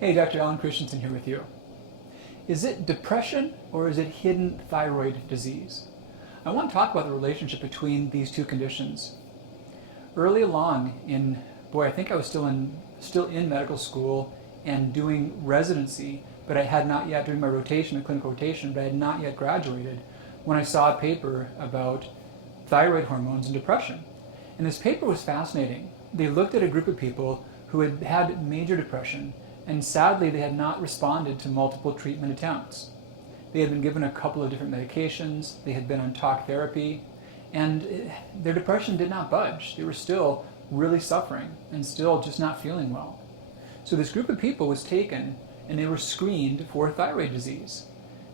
Hey, Dr. Alan Christensen here with you. Is it depression or is it hidden thyroid disease? I want to talk about the relationship between these two conditions. Early along I think I was still in medical school and doing residency, but I had not yet, during my rotation, my clinical rotation, but I had not yet graduated when I saw a paper about thyroid hormones and depression. And this paper was fascinating. They looked at a group of people who had had major depression, and sadly they had not responded to multiple treatment attempts. They had been given a couple of different medications, they had been on talk therapy, and their depression did not budge. They were still really suffering and still just not feeling well. So this group of people was taken and they were screened for thyroid disease.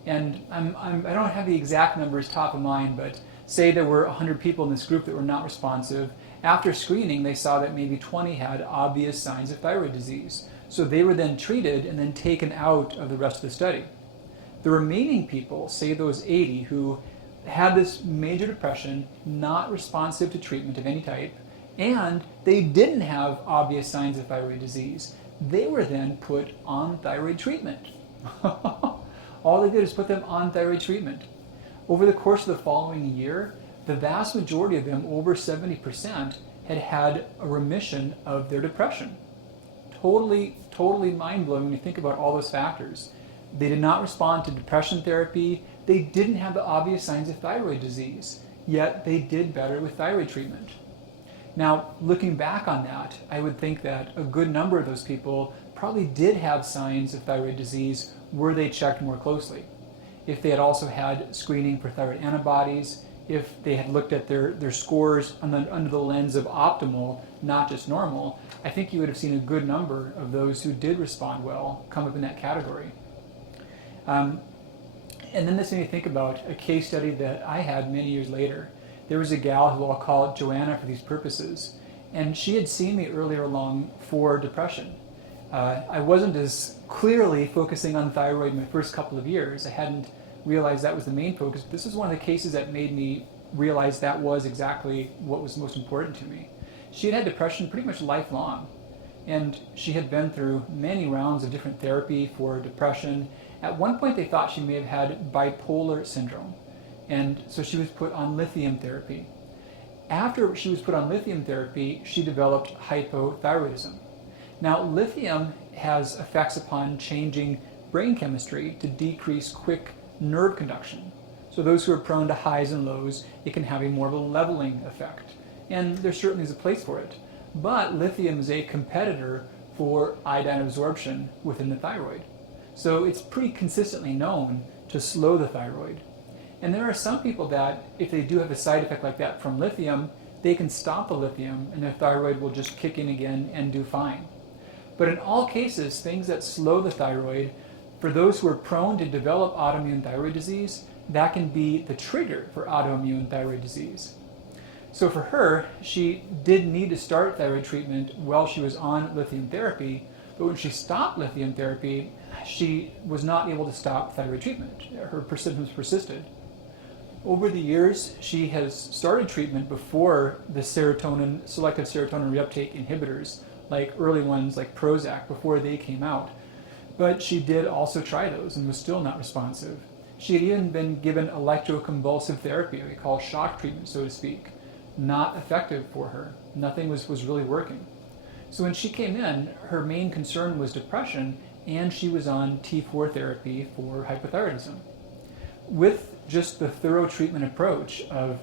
And I don't have the exact numbers top of mind, but say there were 100 people in this group that were not responsive. After screening, they saw that maybe 20 had obvious signs of thyroid disease. So they were then treated and then taken out of the rest of the study. The remaining people, say those 80 who had this major depression, not responsive to treatment of any type, and they didn't have obvious signs of thyroid disease, they were then put on thyroid treatment. All they did is put them on thyroid treatment. Over the course of the following year, the vast majority of them, over 70%, had had a remission of their depression. Totally mind-blowing when you think about all those factors. They did not respond to depression therapy. They didn't have the obvious signs of thyroid disease, yet they did better with thyroid treatment. Now, looking back on that, I would think that a good number of those people probably did have signs of thyroid disease were they checked more closely. If they had also had screening for thyroid antibodies, if they had looked at their scores under the lens of optimal, not just normal, I think you would have seen a good number of those who did respond well come up in that category. And then this made me think about a case study that I had many years later. There was a gal who I'll call Joanna for these purposes, and she had seen me earlier along for depression. I wasn't as clearly focusing on thyroid in my first couple of years. I hadn't realized that was the main focus. But this was one of the cases that made me realize that was exactly what was most important to me. She had had depression pretty much lifelong, and she had been through many rounds of different therapy for depression. At one point they thought she may have had bipolar syndrome, and so she was put on lithium therapy. After she was put on lithium therapy, she developed hypothyroidism. Now, lithium has effects upon changing brain chemistry to decrease quick nerve conduction. So those who are prone to highs and lows, it can have a more of a leveling effect. And there certainly is a place for it. But lithium is a competitor for iodine absorption within the thyroid. So it's pretty consistently known to slow the thyroid. And there are some people that, if they do have a side effect like that from lithium, they can stop the lithium and their thyroid will just kick in again and do fine. But in all cases, things that slow the thyroid, for those who are prone to develop autoimmune thyroid disease, that can be the trigger for autoimmune thyroid disease. So for her, she did need to start thyroid treatment while she was on lithium therapy, but when she stopped lithium therapy, she was not able to stop thyroid treatment. Her symptoms persisted. Over the years, she has started treatment before the selective serotonin reuptake inhibitors, like early ones like Prozac, before they came out. But she did also try those and was still not responsive. She had even been given electroconvulsive therapy, we call shock treatment, so to speak. Not effective for her. Nothing was really working. So when she came in, her main concern was depression, and she was on T4 therapy for hypothyroidism. With just the thorough treatment approach of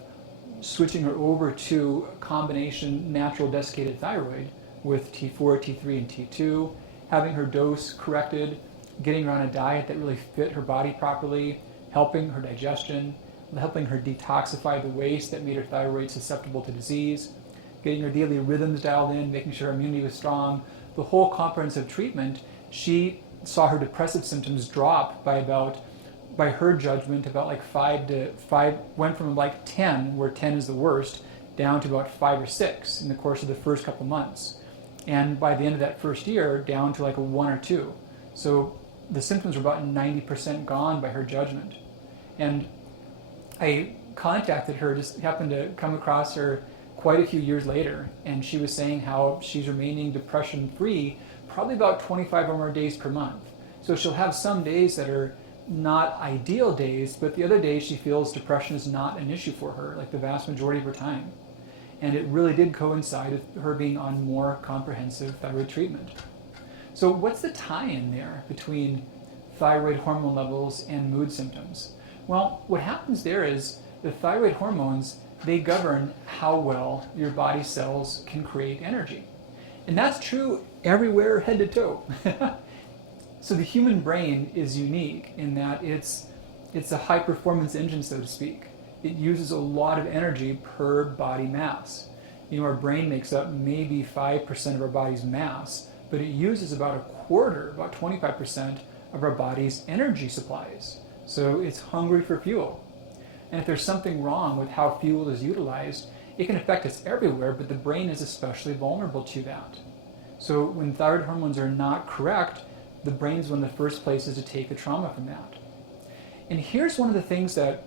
switching her over to a combination natural desiccated thyroid with T4, T3, and T2, having her dose corrected, getting her on a diet that really fit her body properly, helping her digestion, helping her detoxify the waste that made her thyroid susceptible to disease, getting her daily rhythms dialed in, making sure her immunity was strong. The whole comprehensive treatment, she saw her depressive symptoms drop by her judgment, about like 5, went from like 10, where 10 is the worst, down to about 5 or 6 in the course of the first couple months. And by the end of that first year, down to like a 1 or 2. So the symptoms were about 90% gone by her judgment. And I contacted her, just happened to come across her quite a few years later, and she was saying how she's remaining depression-free probably about 25 or more days per month. So she'll have some days that are not ideal days, but the other days she feels depression is not an issue for her, like the vast majority of her time. And it really did coincide with her being on more comprehensive thyroid treatment. So what's the tie-in there between thyroid hormone levels and mood symptoms? Well, what happens there is the thyroid hormones, they govern how well your body cells can create energy. And that's true everywhere, head to toe. So the human brain is unique in that it's a high performance engine, so to speak. It uses a lot of energy per body mass. Our brain makes up maybe 5% of our body's mass, but it uses about a quarter, about 25% of our body's energy supplies. So it's hungry for fuel. And if there's something wrong with how fuel is utilized, it can affect us everywhere, but the brain is especially vulnerable to that. So when thyroid hormones are not correct, the brain is one of the first places to take the trauma from that. And here's one of the things that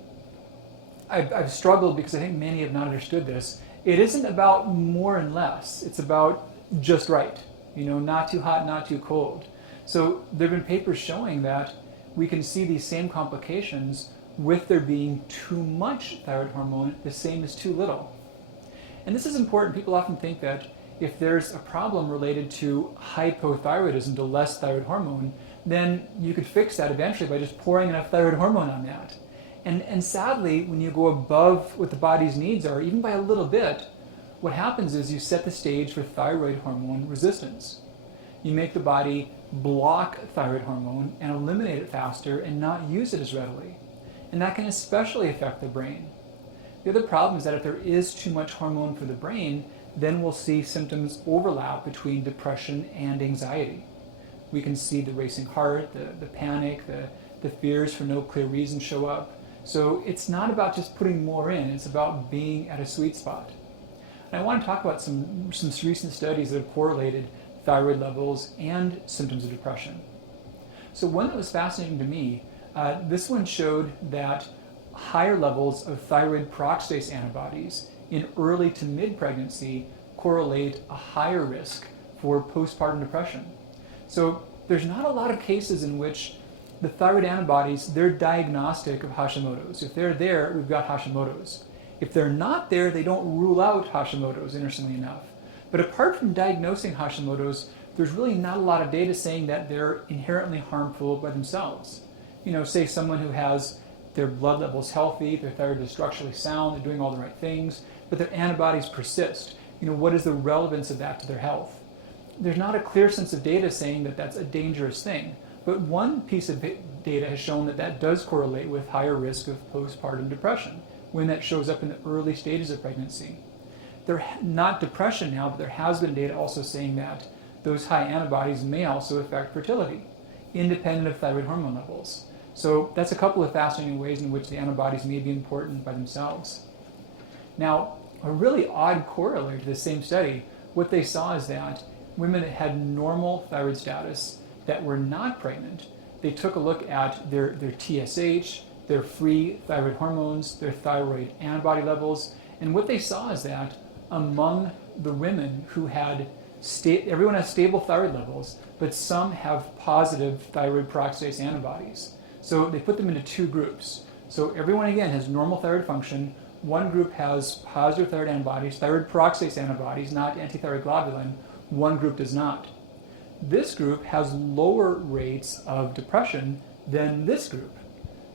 I've struggled, because I think many have not understood this. It isn't about more and less. It's about just right. Not too hot, not too cold. So there have been papers showing that we can see these same complications with there being too much thyroid hormone, the same as too little. And this is important. People often think that if there's a problem related to hypothyroidism, to less thyroid hormone, then you could fix that eventually by just pouring enough thyroid hormone on that. And sadly, when you go above what the body's needs are, even by a little bit, what happens is you set the stage for thyroid hormone resistance. You make the body block thyroid hormone and eliminate it faster and not use it as readily. And that can especially affect the brain. The other problem is that if there is too much hormone for the brain, then we'll see symptoms overlap between depression and anxiety. We can see the racing heart, the panic, the fears for no clear reason show up. So it's not about just putting more in, it's about being at a sweet spot. And I want to talk about some recent studies that have correlated thyroid levels and symptoms of depression. So one that was fascinating to me, this one showed that higher levels of thyroid peroxidase antibodies in early to mid-pregnancy correlate a higher risk for postpartum depression. So there's not a lot of cases in which the thyroid antibodies, they're diagnostic of Hashimoto's. If they're there, we've got Hashimoto's. If they're not there, they don't rule out Hashimoto's, interestingly enough. But apart from diagnosing Hashimoto's, there's really not a lot of data saying that they're inherently harmful by themselves. Say someone who has their blood levels healthy, their thyroid is structurally sound, they're doing all the right things, but their antibodies persist. What is the relevance of that to their health? There's not a clear sense of data saying that that's a dangerous thing, but one piece of data has shown that that does correlate with higher risk of postpartum depression when that shows up in the early stages of pregnancy. They're not depression now, but there has been data also saying that those high antibodies may also affect fertility, independent of thyroid hormone levels. So that's a couple of fascinating ways in which the antibodies may be important by themselves. Now, a really odd corollary to the same study, what they saw is that women that had normal thyroid status that were not pregnant, they took a look at their TSH, their free thyroid hormones, their thyroid antibody levels, and what they saw is that among the women who had, everyone has stable thyroid levels, but some have positive thyroid peroxidase antibodies. So they put them into two groups. So everyone again has normal thyroid function. One group has positive thyroid antibodies, thyroid peroxidase antibodies, not antithyroid globulin. One group does not. This group has lower rates of depression than this group.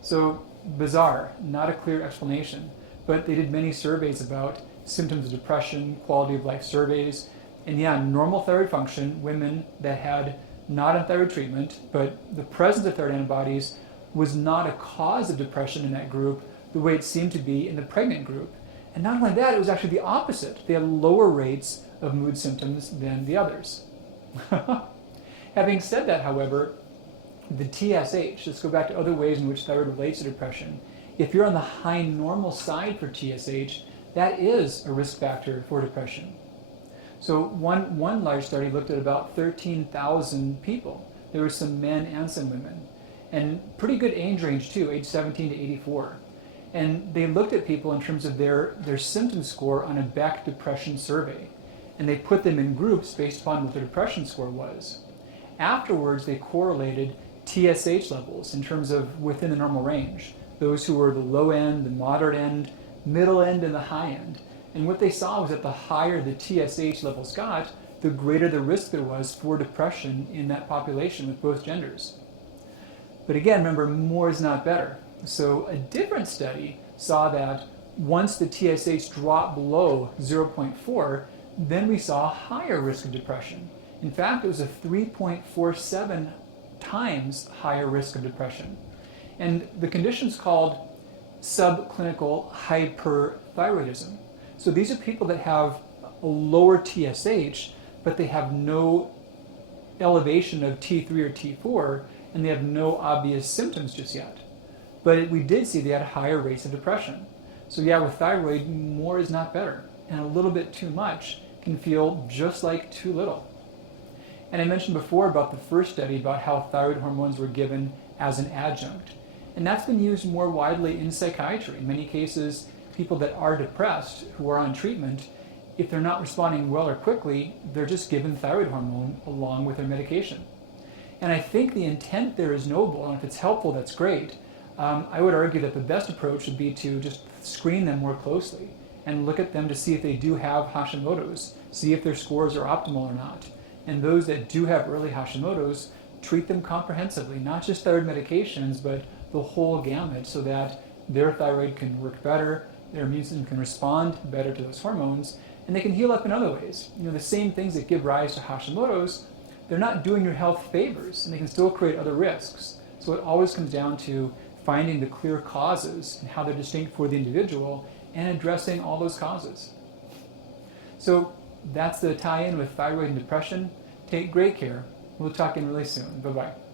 So bizarre, not a clear explanation. But they did many surveys about symptoms of depression, quality of life surveys, and yeah, normal thyroid function, women that had not on thyroid treatment, but the presence of thyroid antibodies was not a cause of depression in that group the way it seemed to be in the pregnant group. And not only that, it was actually the opposite. They had lower rates of mood symptoms than the others. Having said that, however, the TSH, let's go back to other ways in which thyroid relates to depression. If you're on the high normal side for TSH, that is a risk factor for depression. So one large study looked at about 13,000 people. There were some men and some women. And pretty good age range too, age 17 to 84. And they looked at people in terms of their symptom score on a Beck depression survey. And they put them in groups based upon what their depression score was. afterwards they correlated TSH levels in terms of within the normal range. Those who were the low end, the moderate end, middle end, and the high end. And what they saw was that the higher the TSH levels got, the greater the risk there was for depression in that population with both genders. But again, remember, more is not better. So a different study saw that once the TSH dropped below 0.4, then we saw a higher risk of depression. In fact, it was a 3.47 times higher risk of depression. And the condition's called subclinical hyperthyroidism. So these are people that have a lower TSH, but they have no elevation of T3 or T4, and they have no obvious symptoms just yet. But we did see they had higher rates of depression. So yeah, with thyroid, more is not better. And a little bit too much can feel just like too little. And I mentioned before about the first study about how thyroid hormones were given as an adjunct. And that's been used more widely in psychiatry. In many cases, people that are depressed who are on treatment, if they're not responding well or quickly, they're just given thyroid hormone along with their medication. And I think the intent there is noble, and if it's helpful, that's great. I would argue that the best approach would be to just screen them more closely and look at them to see if they do have Hashimoto's, see if their scores are optimal or not. And those that do have early Hashimoto's, treat them comprehensively, not just thyroid medications, but the whole gamut, so that their thyroid can work better, their immune system can respond better to those hormones, and they can heal up in other ways. You know, the same things that give rise to Hashimoto's, they're not doing your health favors, and they can still create other risks. So it always comes down to finding the clear causes and how they're distinct for the individual and addressing all those causes. So that's the tie-in with thyroid and depression. Take great care. We'll talk again really soon. Bye-bye.